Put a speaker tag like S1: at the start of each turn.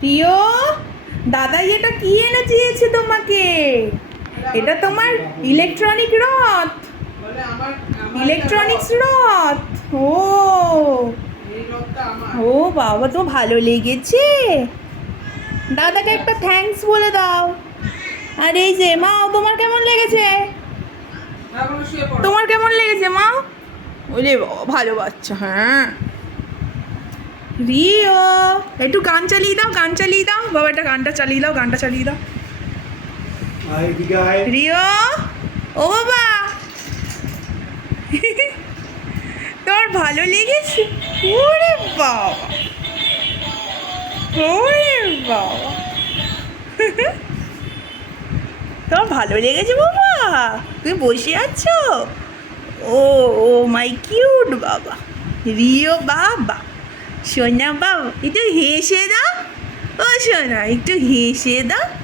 S1: প্রিয় দাদাই এটা কি এনে দিয়েছে তোমাকে? এটা তোমার ইলেকট্রনিক রথ। ইলেকট্রনিক্স রথ। ও। ও বাবা তো ভালো লেগেছে। দাদাকে একটা থ্যাঙ্কস বলে দাও। আর এই যে মা তোমার কেমন লেগেছে?
S2: পড়ো।
S1: তোমার কেমন লেগেছে মা? ওলে ভালো বাচ্চা হ্যাঁ। রিও। একটু গান চালিয়ে দাও গান চালিয়ে দাও। বাবা একটা গানটা চালিয়ে দাও গানটা চালিয়ে দাও। রিও ও বাবা। তোমার ভালো লেগেছে? ওরে বাবা। ওরে বাবা। তোমার ভালো লেগেছে বাবা? তুমি বসে আছো? ও ও মাই কিউট বাবা। রিও বাবা। সোনা বাবা একটু হেসে দাও। ও সোনা একটু হেসে দাও।